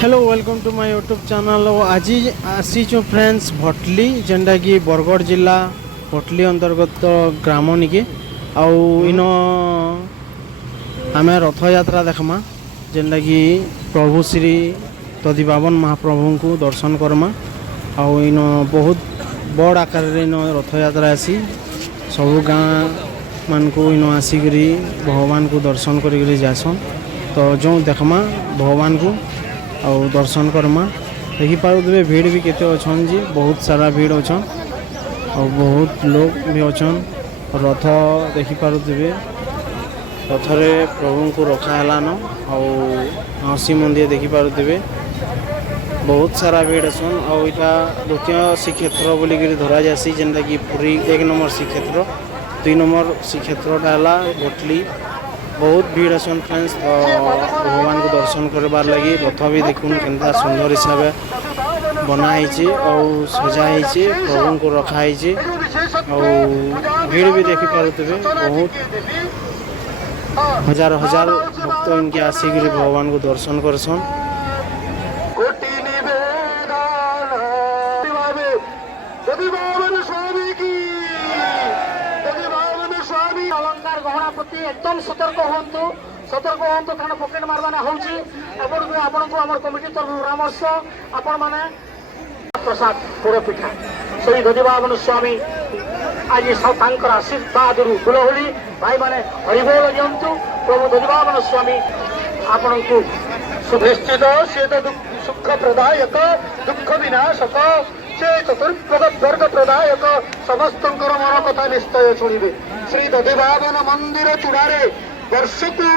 Hello welcome to my YouTube channel. आज आसीचु friends Bhatli जेनटा कि बरगढ़ जिला भटली अंतर्गत ग्राम निके आउ इन आम रथ यात्रा देखमा जेनटा कि प्रभु श्री तदिबावन महाप्रभु को दर्शन करमा आउ इन बहुत बड़ आकार इन रथ यात्रा आसी सब गाँ मान को इन आसिक भगवान को दर्शन कर जासन। तो जो देखमा भगवान को और दर्शन करमा देखिपे भीड़ भी केते अच्छन जी बहुत सारा भीड़ अच्छन और बहुत लोग भी अच्छन। रथ देखिपे रथरे प्रभु को रखालान और हंसी मंदिर देखिपे बहुत सारा भीड़ अच्छन। और यहाँ द्वितीय श्रीक्षेत्र बोलिक धरा जासी जेनटा कि पुरी 1 नंबर श्रीक्षेत्र 2 नंबर श्रीक्षेत्रटा है भटली। बहुत भीड़ अच्छन फ्रेंड्स। तो भगवान को दर्शन करबार लगी रथ भी देखुन केनता सुंदर हिसाब बनाई और सजाई प्रभु को रखाई और भीड़ भी देखी पारुथे बहुत हजार हजार भक्त इनके आसिक भगवान को दर्शन करसन। अलंकार गहना प्रति एकदम सतर्क हूँ कारण पकेट मारवाना होमर कमिटी तरफ परामर्श आपण मैंने प्रसाद पोड़ पिठा श्री दधिबावन स्वामी आज सब आशीर्वाद हुलहुली भाई मैंने हरिबोल दिंतु प्रभु दधिबावन स्वामी आपण को शुभेष्टित से तो सुख प्रदायक दुख विनाशक से चतुर्वर्ग प्रदायक समस्त मन कथा निश्चय शुणे। श्री दधिबावन मंदिर चूड़े वर्ष को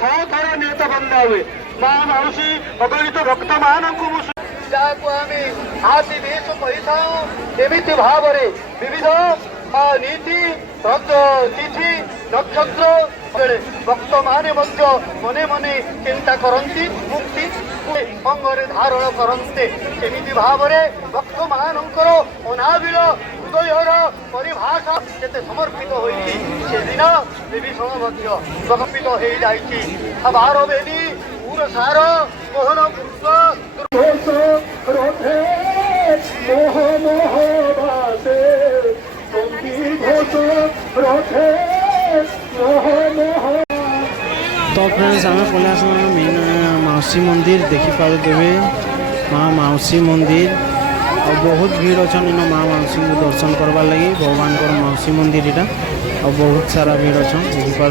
6 थर नियत बंदा हुए माँ माउसी अगणित भक्त मान हाथी बेश कही था भाव विविध नीति तिथि नक्षत्र भक्त माने मने मने चिंता करती मुक्ति अंगरे धारण करते सेमिति भाव भक्त मानकर अनाबिल हृदयर परिभाषा जिते समर्पित होती से दिन विभीषण समर्पित हो जाबार बेदी पुरसार मोहन पुष्प रथे मोह मोह बासे घोष रथे मोह मोह। तो फ्रेंड्स आम पलैस मेन मौसी मंदिर देखिपे माँ मौसी मंदिर और बहुत भीड़ अच्छा इन माँ मौसी को दर्शन करवार लगी भगवान को मौसी मंदिर यहाँ और बहुत सारा भीड़ अच्छा देखिपे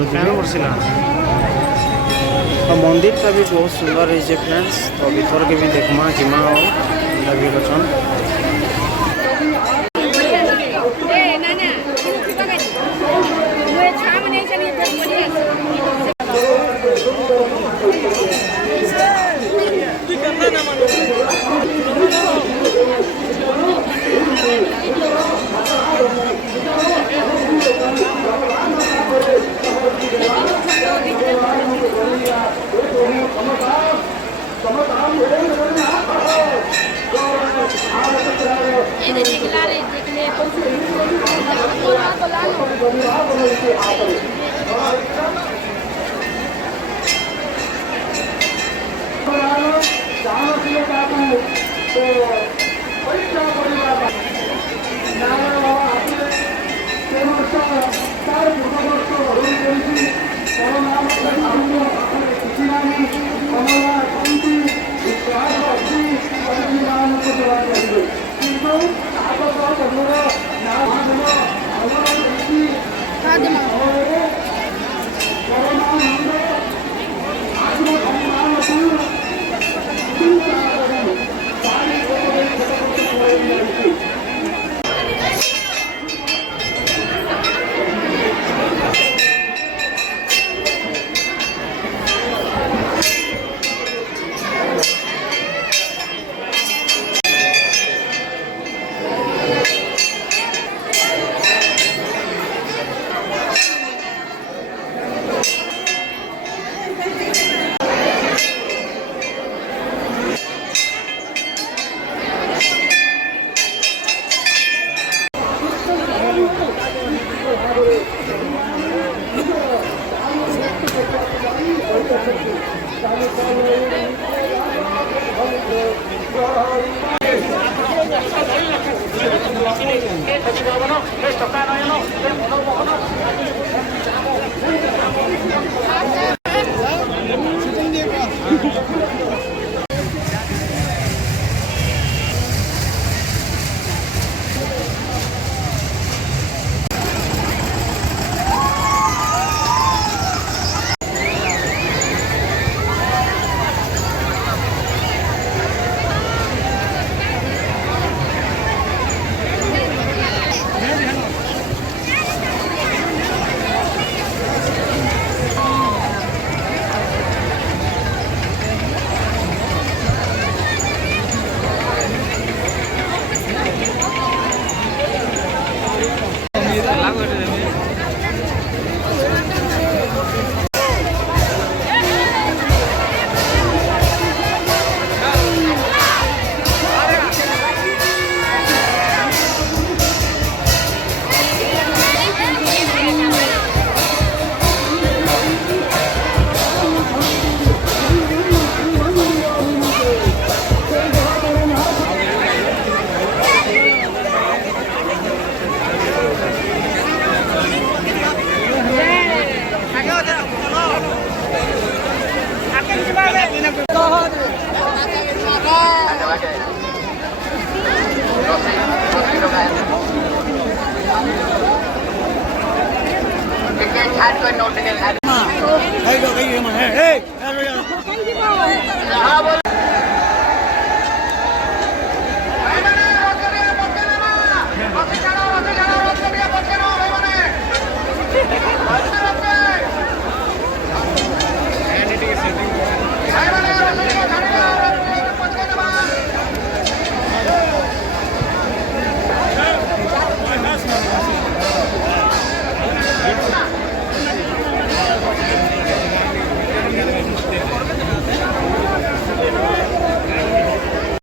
और मंदिरटा भी बहुत सुंदर है फ्रेंड्स। तो भीतर के भी देखमा जिमा और भीड़ अच्छा